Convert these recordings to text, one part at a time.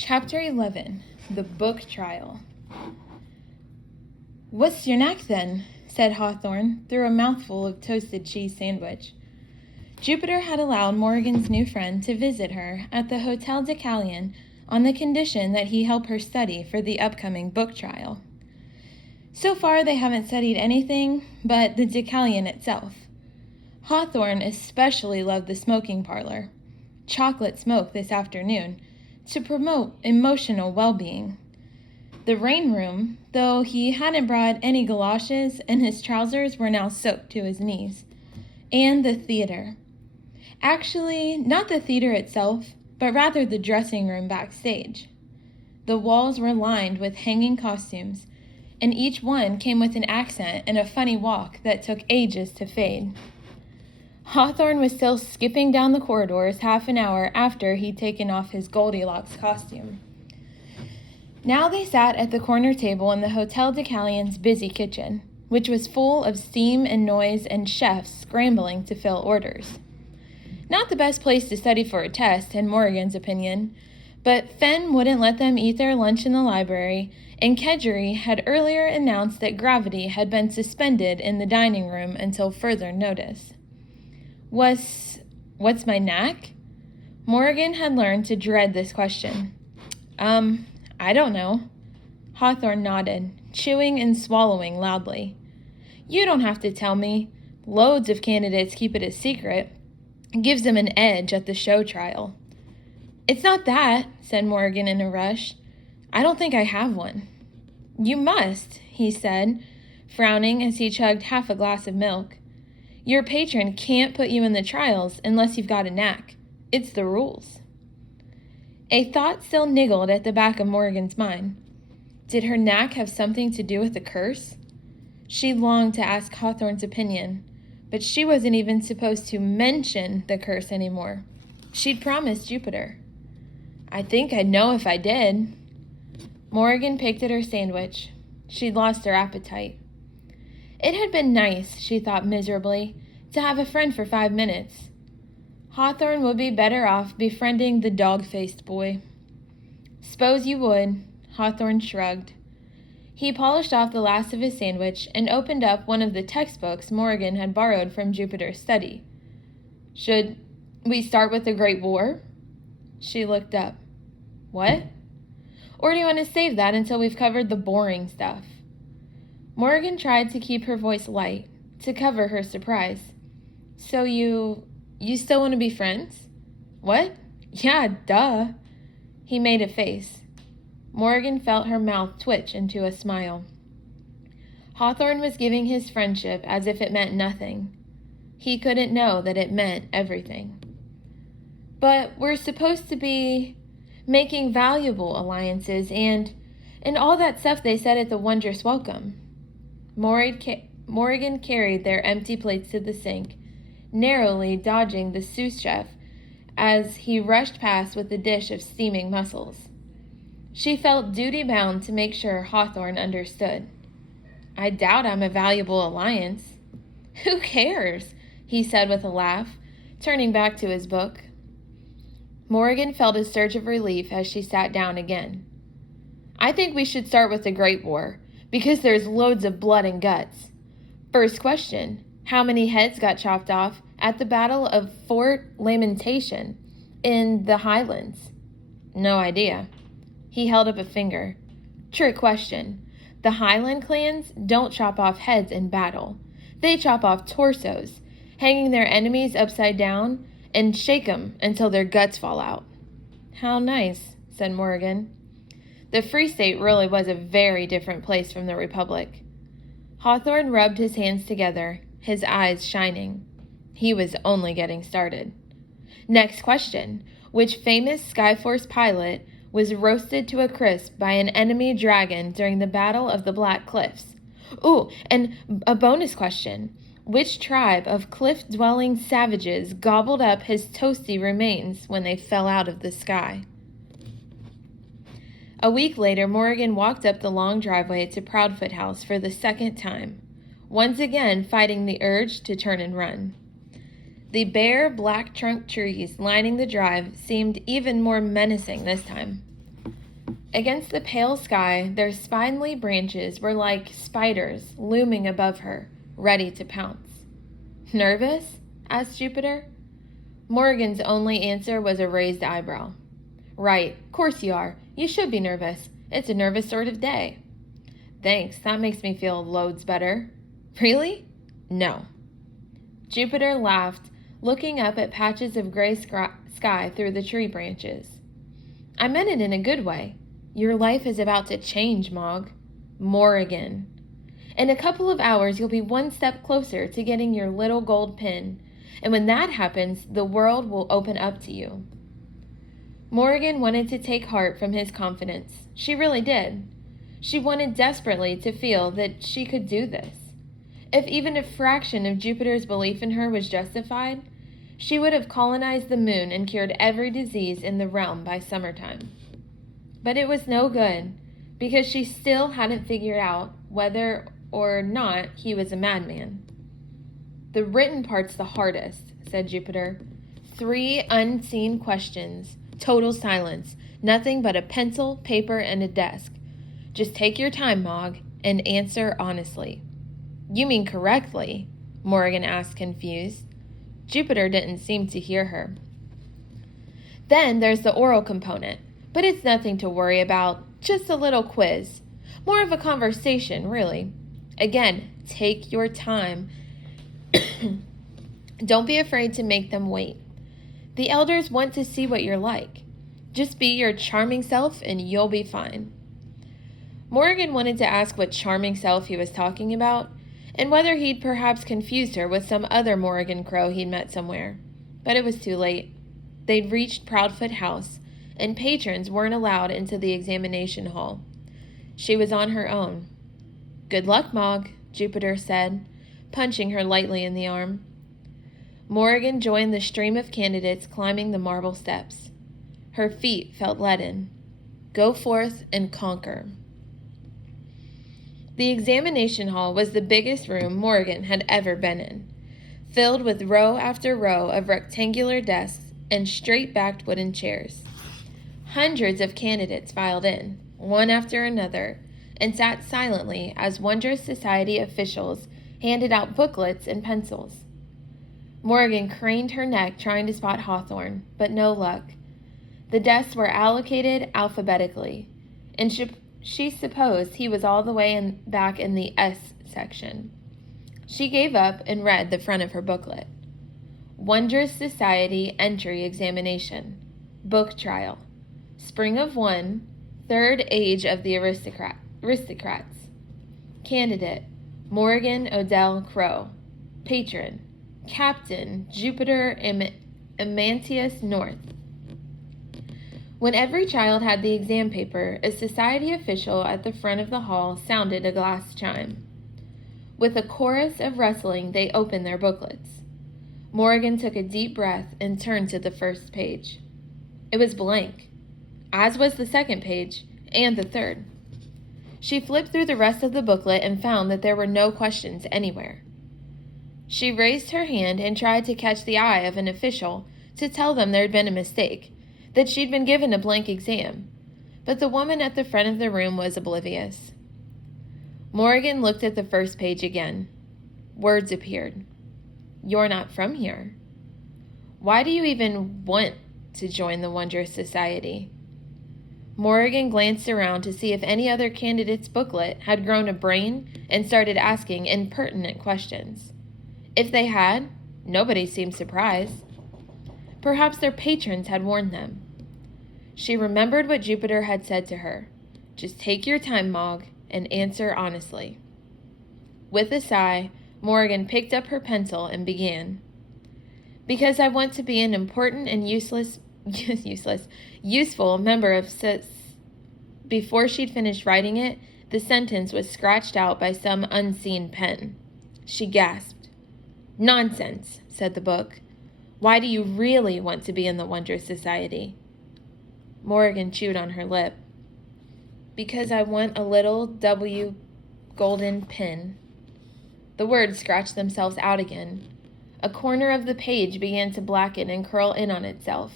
Chapter 11, The Book Trial. "What's your knack, then?" said Hawthorne through a mouthful of toasted cheese sandwich. Jupiter had allowed Morgan's new friend to visit her at the Hotel Decalion on the condition that he help her study for the upcoming book trial. So far, they haven't studied anything but the Decalion itself. Hawthorne especially loved the smoking parlor, chocolate smoke this afternoon, to promote emotional well-being. The rain room, though he hadn't brought any galoshes and his trousers were now soaked to his knees. And the theater. Actually, not the theater itself, but rather the dressing room backstage. The walls were lined with hanging costumes, and each one came with an accent and a funny walk that took ages to fade. Hawthorne was still skipping down the corridors half an hour after he'd taken off his Goldilocks costume. Now they sat at the corner table in the Hotel Decalion's busy kitchen, which was full of steam and noise and chefs scrambling to fill orders. Not the best place to study for a test, in Morgan's opinion, but Fenn wouldn't let them eat their lunch in the library, and Kedgery had earlier announced that gravity had been suspended in the dining room until further notice. What's my knack? Morgan had learned to dread this question. I don't know. Hawthorne nodded, chewing and swallowing loudly. You don't have to tell me. Loads of candidates keep it a secret. It gives them an edge at the show trial. It's not that, said Morgan in a rush. I don't think I have one. You must, he said, frowning as he chugged half a glass of milk. Your patron can't put you in the trials unless you've got a knack. It's the rules. A thought still niggled at the back of Morgan's mind. Did her knack have something to do with the curse? She longed to ask Hawthorne's opinion, but she wasn't even supposed to mention the curse anymore. She'd promised Jupiter. I think I'd know if I did. Morgan picked at her sandwich. She'd lost her appetite. It had been nice, she thought miserably, to have a friend for 5 minutes. Hawthorne would be better off befriending the dog-faced boy. S'pose you would, Hawthorne shrugged. He polished off the last of his sandwich and opened up one of the textbooks Morgan had borrowed from Jupiter's study. Should we start with the Great War? She looked up. What? Or do you want to save that until we've covered the boring stuff? Morgan tried to keep her voice light, to cover her surprise. So you still want to be friends? What? Yeah, duh. He made a face. Morgan felt her mouth twitch into a smile. Hawthorne was giving his friendship as if it meant nothing. He couldn't know that it meant everything. But we're supposed to be making valuable alliances and all that stuff they said at the Wondrous Welcome. Morgan carried their empty plates to the sink, narrowly dodging the sous chef as he rushed past with a dish of steaming mussels. She felt duty-bound to make sure Hawthorne understood. I doubt I'm a valuable alliance. Who cares? He said with a laugh, turning back to his book. Morgan felt a surge of relief as she sat down again. I think we should start with the Great War, because there's loads of blood and guts. First question, how many heads got chopped off at the Battle of Fort Lamentation in the Highlands? No idea. He held up a finger. Trick question. The Highland clans don't chop off heads in battle. They chop off torsos, hanging their enemies upside down and shake them until their guts fall out. How nice, said Morgan. The Free State really was a very different place from the Republic. Hawthorne rubbed his hands together, his eyes shining. He was only getting started. Next question. Which famous Skyforce pilot was roasted to a crisp by an enemy dragon during the Battle of the Black Cliffs? Ooh, and a bonus question. Which tribe of cliff-dwelling savages gobbled up his toasty remains when they fell out of the sky? A week later, Morgan walked up the long driveway to Proudfoot House for the second time, once again fighting the urge to turn and run. The bare, black-trunked trees lining the drive seemed even more menacing this time. Against the pale sky, their spindly branches were like spiders looming above her, ready to pounce. Nervous? Asked Jupiter. Morgan's only answer was a raised eyebrow. Right, course you are. You should be nervous. It's a nervous sort of day. Thanks, that makes me feel loads better. Really? No. Jupiter laughed, looking up at patches of gray sky through the tree branches. I meant it in a good way. Your life is about to change, Mog. Morrigan. In a couple of hours, you'll be one step closer to getting your little gold pin, and when that happens, the world will open up to you. Morrigan wanted to take heart from his confidence. She really did. She wanted desperately to feel that she could do this. If even a fraction of Jupiter's belief in her was justified, she would have colonized the moon and cured every disease in the realm by summertime. But it was no good, because she still hadn't figured out whether or not he was a madman. The written part's the hardest, said Jupiter. 3 unseen questions, total silence, nothing but a pencil, paper, and a desk. Just take your time, Mog, and answer honestly. You mean correctly? Morgan asked, confused. Jupiter didn't seem to hear her. Then there's the oral component, but it's nothing to worry about, just a little quiz. More of a conversation, really. Again, take your time. Don't be afraid to make them wait. The elders want to see what you're like. Just be your charming self and you'll be fine. Morgan wanted to ask what charming self he was talking about, and whether he'd perhaps confused her with some other Morrigan Crow he'd met somewhere. But it was too late. They'd reached Proudfoot House, and patrons weren't allowed into the examination hall. She was on her own. Good luck, Mog, Jupiter said, punching her lightly in the arm. Morrigan joined the stream of candidates climbing the marble steps. Her feet felt leaden. Go forth and conquer. The examination hall was the biggest room Morgan had ever been in, filled with row after row of rectangular desks and straight-backed wooden chairs. Hundreds of candidates filed in, one after another, and sat silently as Wondrous Society officials handed out booklets and pencils. Morgan craned her neck trying to spot Hawthorne, but no luck. The desks were allocated alphabetically, and she supposed he was all the way back in the S section. She gave up and read the front of her booklet. Wondrous Society Entry Examination. Book Trial. Spring of 1, Third Age of the Aristocrats. Candidate, Morgan Odell Crow. Patron, Captain Jupiter Amantius North. When every child had the exam paper, a society official at the front of the hall sounded a glass chime. With a chorus of rustling, they opened their booklets. Morgan took a deep breath and turned to the first page. It was blank, as was the second page and the third. She flipped through the rest of the booklet and found that there were no questions anywhere. She raised her hand and tried to catch the eye of an official to tell them there had been a mistake, that she'd been given a blank exam, but the woman at the front of the room was oblivious. Morgan looked at the first page again. Words appeared. You're not from here. Why do you even want to join the Wondrous Society? Morgan glanced around to see if any other candidate's booklet had grown a brain and started asking impertinent questions. If they had, nobody seemed surprised. Perhaps their patrons had warned them. She remembered what Jupiter had said to her. Just take your time, Mog, and answer honestly. With a sigh, Morgan picked up her pencil and began. Because I want to be an important and useful member of Before she'd finished writing it, the sentence was scratched out by some unseen pen. She gasped. Nonsense, said the book. Why do you really want to be in the Wondrous Society? Morgan chewed on her lip. Because I want a little W golden pin. The words scratched themselves out again. A corner of the page began to blacken and curl in on itself.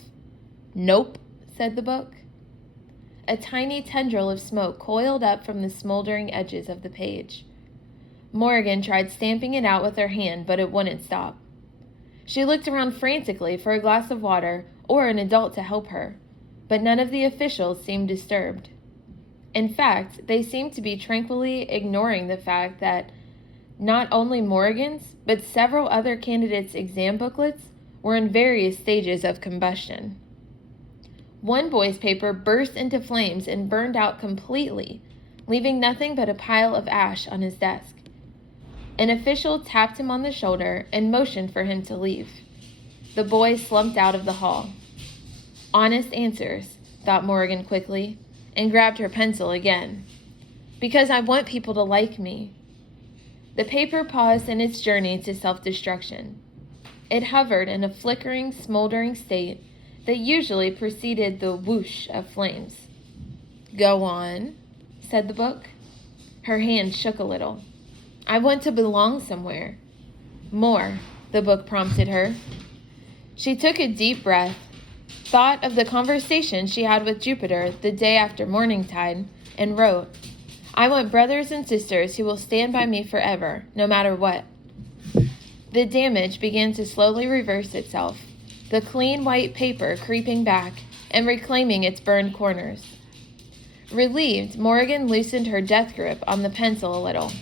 Nope, said the book. A tiny tendril of smoke coiled up from the smoldering edges of the page. Morgan tried stamping it out with her hand, but it wouldn't stop. She looked around frantically for a glass of water or an adult to help her, but none of the officials seemed disturbed. In fact, they seemed to be tranquilly ignoring the fact that not only Morgan's, but several other candidates' exam booklets were in various stages of combustion. One boy's paper burst into flames and burned out completely, leaving nothing but a pile of ash on his desk. An official tapped him on the shoulder and motioned for him to leave. The boy slumped out of the hall. Honest answers, thought Morgan quickly, and grabbed her pencil again. Because I want people to like me. The paper paused in its journey to self-destruction. It hovered in a flickering, smoldering state that usually preceded the whoosh of flames. Go on, said the book. Her hand shook a little. I want to belong somewhere. More, the book prompted her. She took a deep breath, thought of the conversation she had with Jupiter the day after Morningtide, and wrote, I want brothers and sisters who will stand by me forever, no matter what. The damage began to slowly reverse itself, the clean white paper creeping back and reclaiming its burned corners. Relieved, Morgan loosened her death grip on the pencil a little.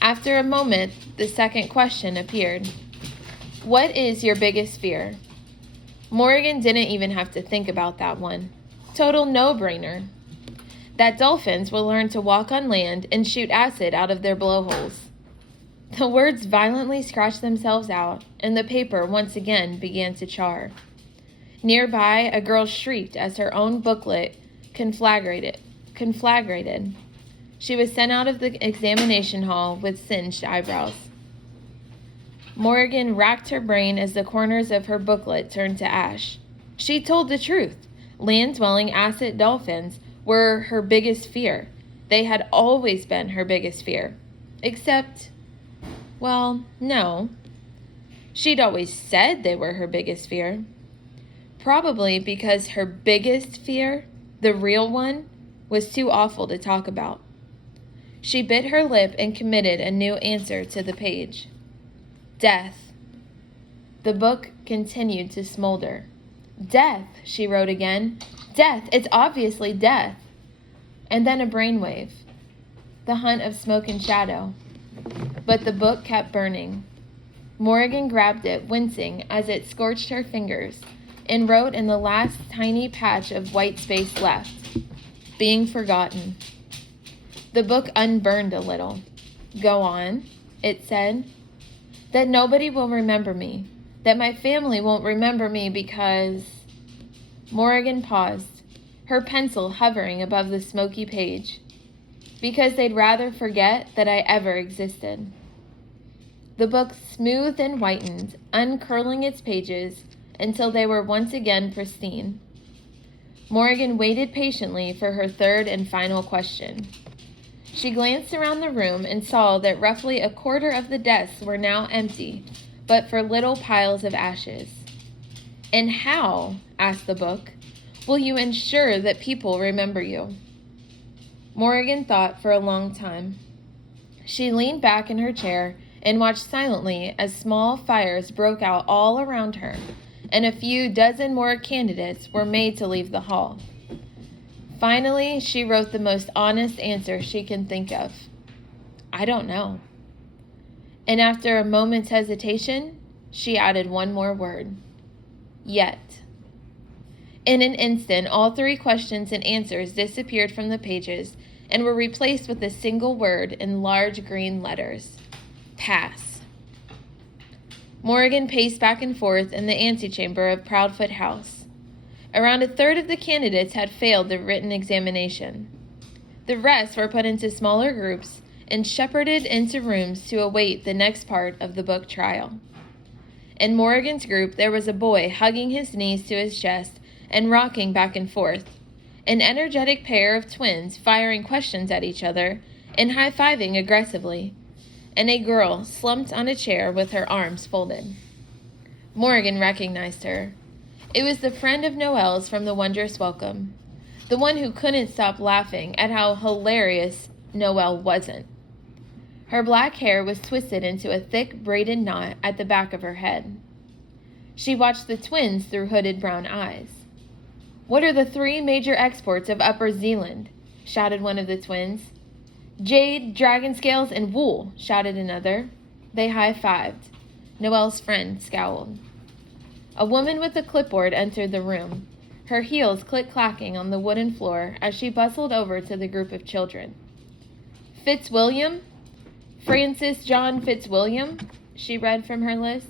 After a moment, the second question appeared. What is your biggest fear? Morgan didn't even have to think about that one. Total no-brainer. That dolphins will learn to walk on land and shoot acid out of their blowholes. The words violently scratched themselves out, and the paper once again began to char. Nearby, a girl shrieked as her own booklet conflagrated. She was sent out of the examination hall with singed eyebrows. Morgan racked her brain as the corners of her booklet turned to ash. She told the truth. Land-dwelling acid dolphins were her biggest fear. They had always been her biggest fear. Except, well, no. She'd always said they were her biggest fear. Probably because her biggest fear, the real one, was too awful to talk about. She bit her lip and committed a new answer to the page. Death. The book continued to smolder. Death, she wrote again. Death, it's obviously death. And then a brainwave. The hunt of smoke and shadow. But the book kept burning. Morgan grabbed it, wincing as it scorched her fingers, and wrote in the last tiny patch of white space left. Being forgotten. The book unburned a little. Go on, it said. That nobody will remember me. That my family won't remember me because... Morgan paused, her pencil hovering above the smoky page. Because they'd rather forget that I ever existed. The book smoothed and whitened, uncurling its pages until they were once again pristine. Morgan waited patiently for her third and final question. She glanced around the room and saw that roughly a quarter of the desks were now empty, but for little piles of ashes. And how, asked the book, will you ensure that people remember you? Morgan thought for a long time. She leaned back in her chair and watched silently as small fires broke out all around her, and a few dozen more candidates were made to leave the hall. Finally, she wrote the most honest answer she can think of. I don't know. And after a moment's hesitation, she added one more word. Yet. In an instant, all three questions and answers disappeared from the pages and were replaced with a single word in large green letters. Pass. Morgan paced back and forth in the antechamber of Proudfoot House. Around a third of the candidates had failed the written examination. The rest were put into smaller groups and shepherded into rooms to await the next part of the book trial. In Morgan's group, there was a boy hugging his knees to his chest and rocking back and forth, an energetic pair of twins firing questions at each other and high-fiving aggressively, and a girl slumped on a chair with her arms folded. Morgan recognized her. It was the friend of Noelle's from the Wondrous Welcome. the one who couldn't stop laughing at how hilarious Noelle wasn't. Her black hair was twisted into a thick braided knot at the back of her head. She watched the twins through hooded brown eyes. "What are the 3 major exports of Upper Zealand?" shouted one of the twins. "Jade, dragon scales, and wool," shouted another. They high-fived. Noelle's friend scowled. A woman with a clipboard entered the room, her heels click-clacking on the wooden floor as she bustled over to the group of children. "Fitzwilliam? Francis John Fitzwilliam?" she read from her list.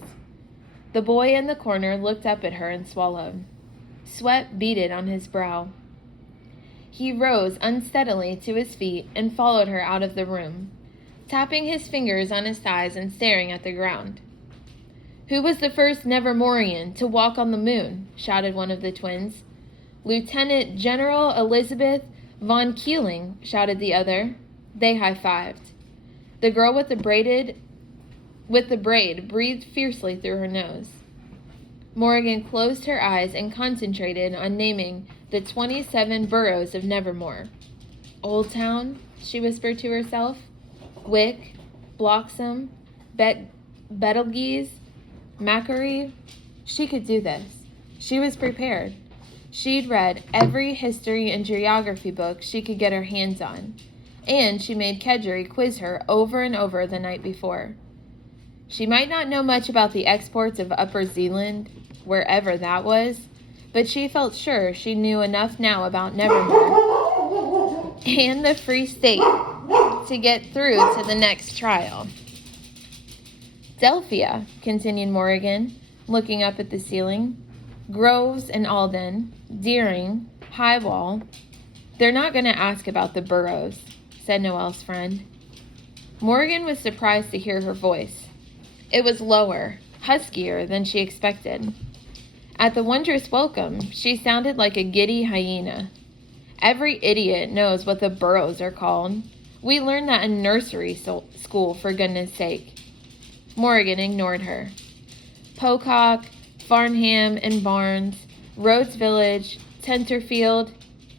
The boy in the corner looked up at her and swallowed. Sweat beaded on his brow. He rose unsteadily to his feet and followed her out of the room, tapping his fingers on his thighs and staring at the ground. "Who was the first Nevermoorian to walk on the moon?" shouted one of the twins. "Lieutenant General Elizabeth von Keeling," shouted the other. They high-fived. The girl with the braid breathed fiercely through her nose. Morgan closed her eyes and concentrated on naming the 27 boroughs of Nevermoor. "Old Town," she whispered to herself. "Wick, Bloxham, Betelgeuse, Macquarie." She could do this. She was prepared. She'd read every history and geography book she could get her hands on, and she made Kedgery quiz her over and over the night before. She might not know much about the exports of Upper Zealand, wherever that was, but she felt sure she knew enough now about Nevermoor and the Free State to get through to the next trial. "Delphia," continued Morgan, looking up at the ceiling. "Groves and Alden, Deering, Highwall. They're not going to ask about the boroughs," said Noelle's friend. Morgan was surprised to hear her voice. It was lower, huskier than she expected. At the wondrous welcome, she sounded like a giddy hyena. "Every idiot knows what the boroughs are called. We learned that in nursery school, for goodness sake." Morgan ignored her. "Pocock, Farnham and Barnes, Rhodes Village, Tenterfield."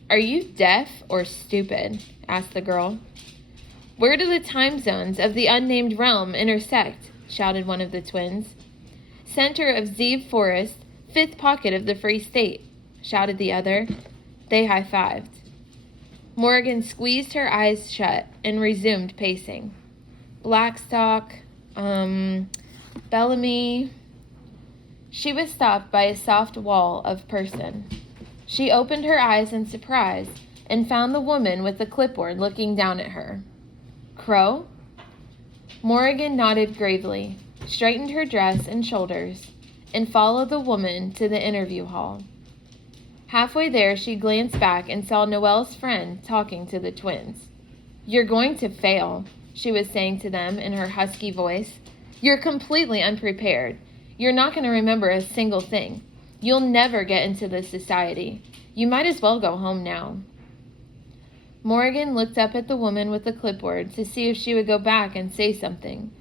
"Are you deaf or stupid?" asked the girl. "Where do the time zones of the unnamed realm intersect?" shouted one of the twins. "Center of Zeeb Forest, 5th pocket of the Free State," shouted the other. They high-fived. Morgan squeezed her eyes shut and resumed pacing. "Blackstock, Bellamy." She was stopped by a soft wall of person. She opened her eyes in surprise and found the woman with the clipboard looking down at her. "Crow?" Morgan nodded gravely, straightened her dress and shoulders, and followed the woman to the interview hall. Halfway there, she glanced back and saw Noelle's friend talking to the twins. "You're going to fail," she was saying to them in her husky voice. "You're completely unprepared. You're not going to remember a single thing. You'll never get into this society. You might as well go home now." Morgan looked up at the woman with the clipboard to see if she would go back and say something,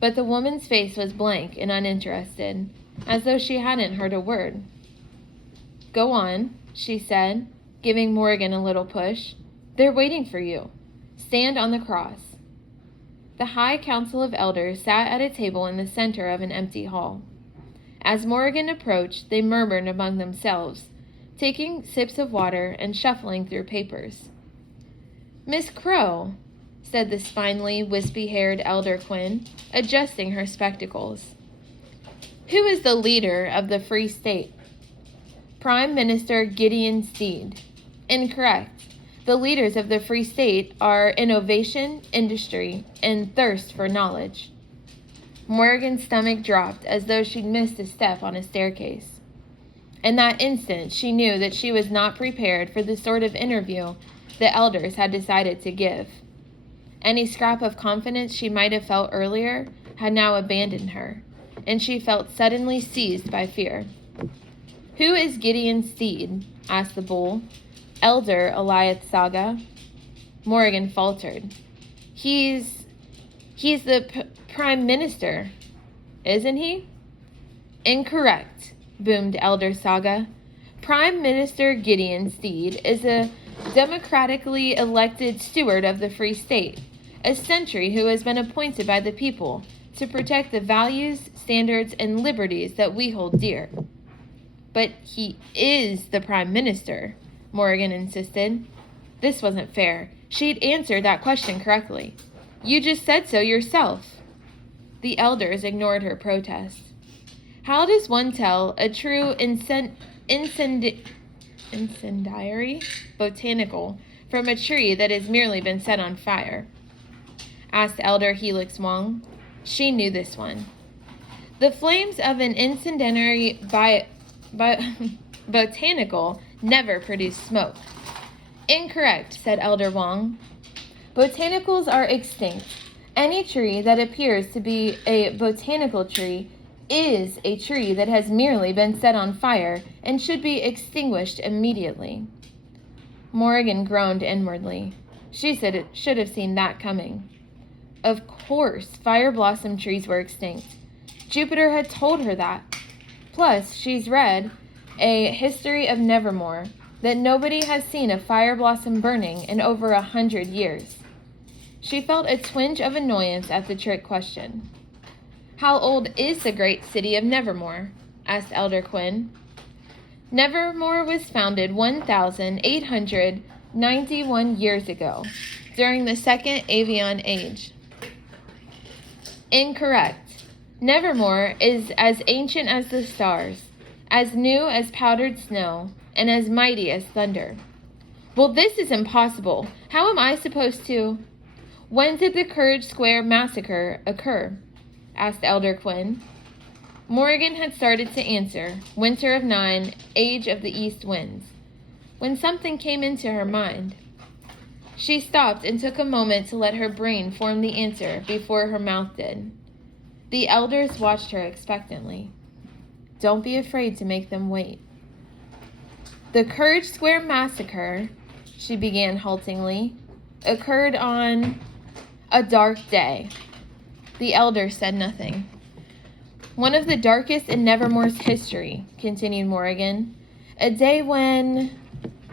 but the woman's face was blank and uninterested, as though she hadn't heard a word. "Go on," she said, giving Morgan a little push. "They're waiting for you. Stand on the cross." The High Council of Elders sat at a table in the center of an empty hall. As Morgan approached, they murmured among themselves, taking sips of water and shuffling through papers. "Miss Crow," said the spindly, wispy-haired Elder Quinn, adjusting her spectacles. "Who is the leader of the Free State?" "Prime Minister Gideon Steed." "Incorrect. The leaders of the Free State are innovation, industry, and thirst for knowledge." Morgan's stomach dropped as though she'd missed a step on a staircase. In that instant, she knew that she was not prepared for the sort of interview the elders had decided to give. Any scrap of confidence she might have felt earlier had now abandoned her, and she felt suddenly seized by fear. "Who is Gideon Steed?" asked the bull. "Elder Eliath Saga." Morgan faltered. He's the Prime Minister, isn't he?" "Incorrect," boomed Elder Saga. Prime Minister Gideon Steed is a democratically elected steward of the Free State, a sentry who has been appointed by the people to protect the values, standards, and liberties that we hold dear. But he is the Prime Minister, Morgan insisted. This wasn't fair. She'd answered that question correctly. You just said so yourself. The elders ignored her protest. How does one tell a true incendiary botanical from a tree that has merely been set on fire? Asked Elder Helix Wong. She knew this one. The flames of an incendiary botanical never produce smoke. Incorrect, said Elder Wong. Botanicals are extinct. Any tree that appears to be a botanical tree is a tree that has merely been set on fire and should be extinguished immediately. Morgan groaned inwardly. She said it should have seen that coming. Of course, fire blossom trees were extinct. Jupiter had told her that. Plus, she's read A History of Nevermoor that nobody has seen a fire blossom burning in over 100 years. She felt a twinge of annoyance at the trick question. How old is the great city of Nevermoor? Asked Elder Quinn. Nevermoor was founded 1,891 years ago, during the Second Avian Age. Incorrect. Nevermoor is as ancient as the stars, as new as powdered snow, and as mighty as thunder. Well, this is impossible. How am I supposed to... When did the Courage Square massacre occur? Asked Elder Quinn. Morgan had started to answer, Winter of 9, Age of the East Winds, when something came into her mind. She stopped and took a moment to let her brain form the answer before her mouth did. The elders watched her expectantly. Don't be afraid to make them wait. The Courage Square massacre, she began haltingly, occurred on a dark day. The elders said nothing. One of the darkest in Nevermoor's history, continued Morgan. A day when...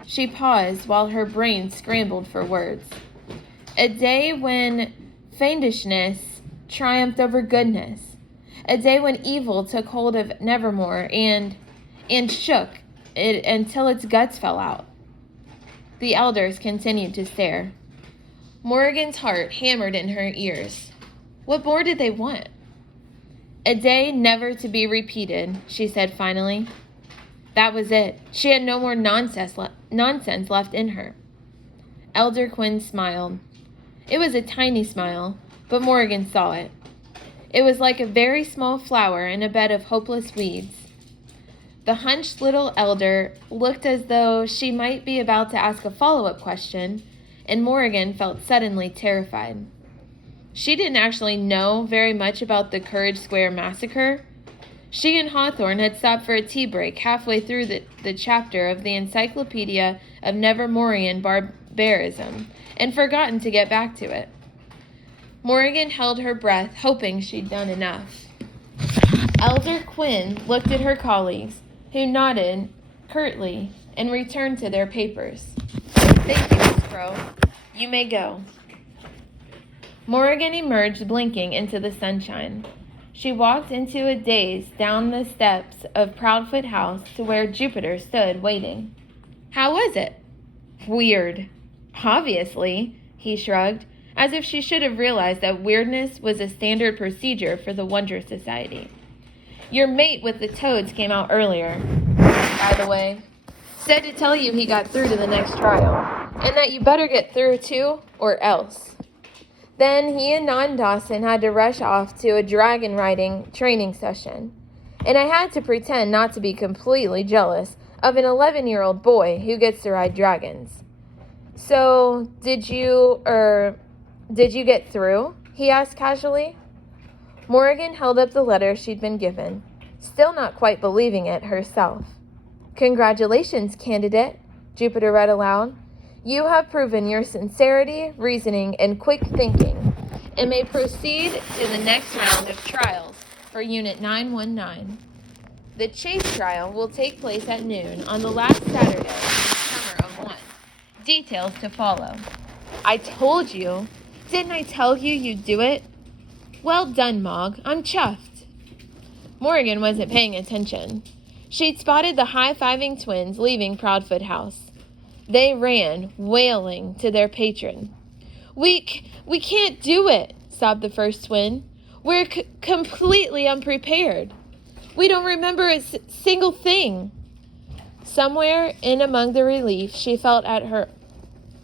She paused while her brain scrambled for words. A day when fiendishness triumphed over goodness. A day when evil took hold of Nevermoor and shook it until its guts fell out. The elders continued to stare. Morgan's heart hammered in her ears. What more did they want? A day never to be repeated, she said finally. That was it. She had no more nonsense left in her. Elder Quinn smiled. It was a tiny smile, but Morgan saw it. It was like a very small flower in a bed of hopeless weeds. The hunched little elder looked as though she might be about to ask a follow-up question, and Morgan felt suddenly terrified. She didn't actually know very much about the Courage Square massacre. She and Hawthorne had stopped for a tea break halfway through the chapter of the Encyclopedia of Nevermorian Barbarism and forgotten to get back to it. Morgan held her breath, hoping she'd done enough. Elder Quinn looked at her colleagues, who nodded curtly and returned to their papers. Thank you, Miss Crow. You may go. Morgan emerged blinking into the sunshine. She walked into a daze down the steps of Proudfoot House to where Jupiter stood waiting. How was it? Weird. Obviously, he shrugged, as if she should have realized that weirdness was a standard procedure for the Wonder Society. Your mate with the toads came out earlier, by the way. Said to tell you he got through to the next trial, and that you better get through too, or else. Then he and Nan Dawson had to rush off to a dragon riding training session, and I had to pretend not to be completely jealous of an 11-year-old boy who gets to ride dragons. So, did you get through? He asked casually. Morgan held up the letter she'd been given, still not quite believing it herself. Congratulations, candidate, Jupiter read aloud. You have proven your sincerity, reasoning, and quick thinking, and may proceed to the next round of trials for Unit 919. The chase trial will take place at noon on the last Saturday in summer of 1. Details to follow. I told you. Didn't I tell you you'd do it? Well done, Mog. I'm chuffed. Morgan wasn't paying attention. She'd spotted the high-fiving twins leaving Proudfoot House. They ran, wailing, to their patron. We can't do it, sobbed the first twin. We're completely unprepared. We don't remember a single thing. Somewhere in among the relief she felt at her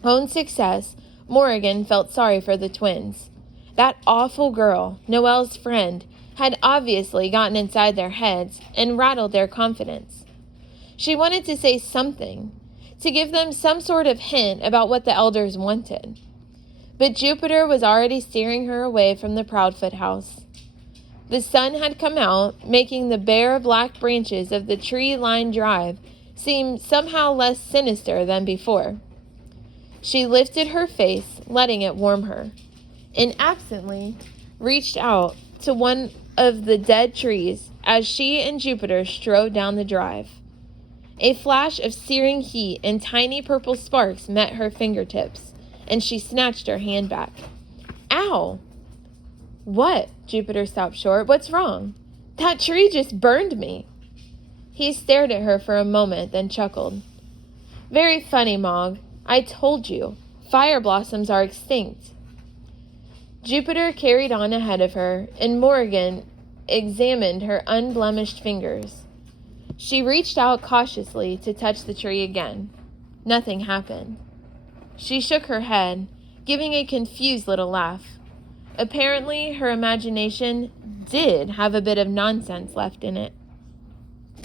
own success, Morgan felt sorry for the twins. That awful girl, Noelle's friend, had obviously gotten inside their heads and rattled their confidence. She wanted to say something, to give them some sort of hint about what the elders wanted. But Jupiter was already steering her away from the Proudfoot house. The sun had come out, making the bare black branches of the tree-lined drive seem somehow less sinister than before. She lifted her face, letting it warm her, and absently reached out to one of the dead trees as she and Jupiter strode down the drive. A flash of searing heat and tiny purple sparks met her fingertips, and she snatched her hand back. Ow! What? Jupiter stopped short. What's wrong? That tree just burned me. He stared at her for a moment, then chuckled. Very funny, Mog. I told you. Fire blossoms are extinct. Jupiter carried on ahead of her, and Morgan examined her unblemished fingers. She reached out cautiously to touch the tree again. Nothing happened. She shook her head, giving a confused little laugh. Apparently, her imagination did have a bit of nonsense left in it.